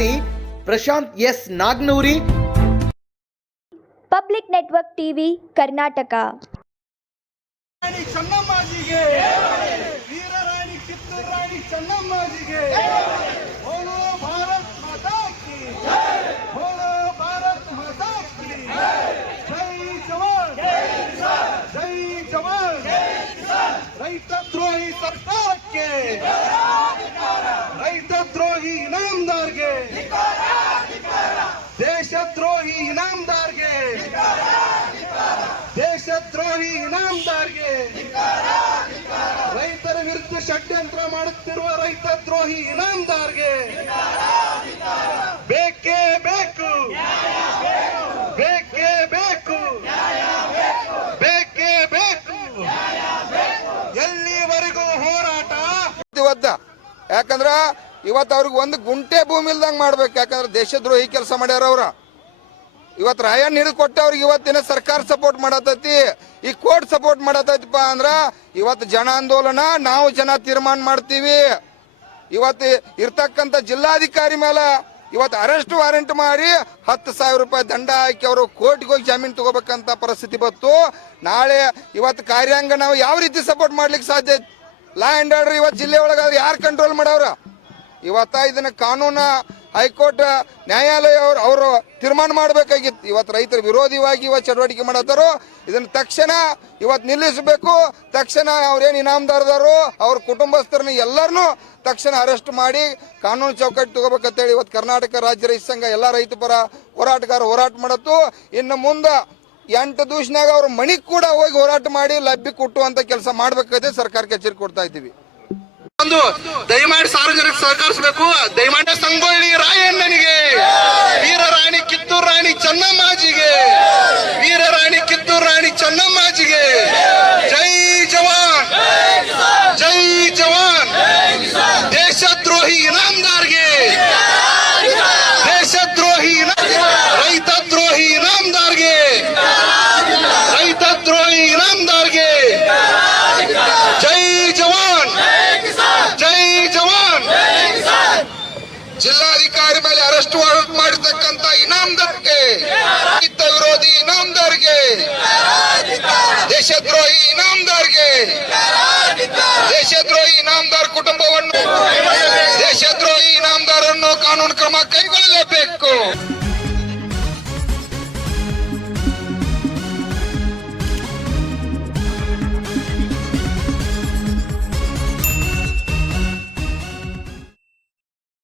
ವರದಿ Prashant S Nagnuri public network TV Karnataka ರಾಣಿ ಚೆನ್ನಮ್ಮಾಜಿಗೆ ವೀರರಾಣಿ ಕಿತ್ತೂರು ರಾಣಿ ಚೆನ್ನಮ್ಮಾಜಿಗೆ ಬೋಲೋ ಭಾರತ್ ಮಾತಾ ಕಿ ಬೋಲೋ ಭಾರತ್ ಮಾತಾ ಕಿ ಜೈ ಜವಾನ್ ಜೈ ಜವಾನ್ ರೈತ ದ್ರೋಹಿ ಸರ್ಕಾರಕ್ಕೆ ದೇಶದ್ರೋಹಿ ಇನಾಮದಾರ್ಗೆ. ದೇಶದ್ರೋಹಿ ಇನಾಮದಾರ್ಗೆ. ರೈತರ ವಿರುದ್ಧ ಷಡ್ಯಂತ್ರ ಮಾಡುತ್ತಿರುವ ರೈತ ದ್ರೋಹಿ ಇನಾಮದಾರ್ಗೆ. ಬೇಕೇ ಬೇಕು. ಬೇಕೇ ಬೇಕು. ಬೇಕೇ ಬೇಕು. ಎಲ್ಲಿವರೆಗೂ ಹೋರಾಟ? ಇವತ್ತ ಯಾಕಂದ್ರ ಇವತ್ತು ಅವ್ರಿಗೆ ಒಂದು ಗುಂಟೆ ಭೂಮಿ ಇಲ್ದಂಗ್ ಮಾಡ್ಬೇಕು. ಯಾಕಂದ್ರೆ ದೇಶದ್ರೋಹಿ ಕೆಲಸ ಮಾಡ್ಯಾರ ಅವ್ರ ಇವತ್ತು ರಾಯಣ್ಣ ಹಿಡಿದು ಕೊಟ್ಟವ್ರಿಗೆ ಇವತ್ತಿನ ಸರ್ಕಾರ ಸಪೋರ್ಟ್ ಮಾಡತೈತಿ ಈ ಕೋರ್ಟ್ ಸಪೋರ್ಟ್ ಮಾಡತೈತಿಪ್ಪ ಅಂದ್ರ ಇವತ್ತು ಜನ ಆಂದೋಲನ, ನಾವು ಜನ ತೀರ್ಮಾನ ಮಾಡ್ತೀವಿ. ಇವತ್ತು ಇರ್ತಕ್ಕಂಥ ಜಿಲ್ಲಾಧಿಕಾರಿ ಮೇಲೆ ಇವತ್ತು ಅರೆಸ್ಟ್ ವಾರೆಂಟ್ ಮಾಡಿ ಹತ್ತು ಸಾವಿರ ರೂಪಾಯಿ ದಂಡ ಹಾಕಿ ಅವರು ಕೋರ್ಟ್ಗೆ ಹೋಗಿ ಜಾಮೀನು ತಗೋಬೇಕಂತ ಪರಿಸ್ಥಿತಿ ಬಂತು. ನಾಳೆ ಇವತ್ತು ಕಾರ್ಯಾಂಗ ನಾವು ಯಾವ ರೀತಿ ಸಪೋರ್ಟ್ ಮಾಡ್ಲಿಕ್ಕೆ ಸಾಧ್ಯ? ಲಾ ಅಂಡ್ ಆರ್ಡರ್ ಇವತ್ತು ಜಿಲ್ಲೆ ಒಳಗಾದ್ರೆ ಯಾರು ಕಂಟ್ರೋಲ್ ಮಾಡವ್ರ ಇವತ್ತ ಇದನ್ನ ಕಾನೂನ ಹೈಕೋರ್ಟ್, ನ್ಯಾಯಾಲಯ ಅವರು ಅವರು ತೀರ್ಮಾನ ಮಾಡಬೇಕಾಗಿತ್ತು. ಇವತ್ತು ರೈತರ ವಿರೋಧಿವಾಗಿ ಇವತ್ತು ಚಟುವಟಿಕೆ ಮಾಡತ್ತಾರೋ ಇದನ್ನು ತಕ್ಷಣ ಇವತ್ತು ನಿಲ್ಲಿಸಬೇಕು. ತಕ್ಷಣ ಅವ್ರೇನು ಇನಾಮದಾರದಾರು ಅವ್ರ ಕುಟುಂಬಸ್ಥರನ್ನ ಎಲ್ಲರನ್ನೂ ತಕ್ಷಣ ಅರೆಸ್ಟ್ ಮಾಡಿ ಕಾನೂನು ಚೌಕಟ್ಟು ತಗೋಬೇಕಂತೇಳಿ ಇವತ್ತು ಕರ್ನಾಟಕ ರಾಜ್ಯ ರೈತ ಸಂಘ ಎಲ್ಲ ರೈತ ಪರ ಹೋರಾಟಗಾರ ಹೋರಾಟ ಮಾಡತ್ತು. ಇನ್ನು ಮುಂದೆ ಎಂಟು ದಿವಸನಾಗ ಅವ್ರ ಮಣಿಗೆ ಕೂಡ ಹೋಗಿ ಹೋರಾಟ ಮಾಡಿ ಲಭ್ಯ ಕೊಟ್ಟುವಂಥ ಕೆಲಸ ಮಾಡ್ಬೇಕಾದ್ರೆ ಸರ್ಕಾರಕ್ಕೆ ಎಚ್ಚರಿಕೆ ಕೊಡ್ತಾ ಇದ್ದೀವಿ. ಒಂದು, ದಯಮಾಡಿ ಸಾರ್ವಜನಿಕ ಸಹಕರಿಸಬೇಕು. ದಯಮಾಡಿ ಸಂಗೊಳ್ಳಿ ರಾಯಣ್ಣನಿಗೆ. ವೀರರಾಣಿ ಕಿತ್ತೂರು ರಾಣಿ ಚೆನ್ನಮ್ಮಾಜಿಗೆ. ವೀರರಾಣಿ ಕಿತ್ತೂರು ರಾಣಿ ಚೆನ್ನಮ್ಮಾಜಿಗೆ ಜೈ ಜವಾನ್ ಜೈ ಜವಾನ್ ದೇಶದ್ರೋಹಿ ಇನಾಮದಾರ್ಗೆ ದೇಶದ್ರೋಹಿ ಇನಾ- ರೈತ ದ್ರೋಹಿ ಇನಾಮದಾರ್ಗೆ ರೈತ ದ್ರೋಹಿ ಇನಾಮದಾರ್ಗೆ ಜೈ ಜವಾನ್ ಜೈ ಜವಾನ್ ಜಿಲ್ಲಾಧಿಕಾರಿ ಮೇಲೆ ಅರೆಸ್ಟ್ ವಾರೆಂಟ್ ಮಾಡಿರ್ತಕ್ಕಂತ ಇನಾಮದಾರ್ಗೆ ರೈತ ವಿರೋಧಿ ಇನಾಮದಾರ್ಗೆ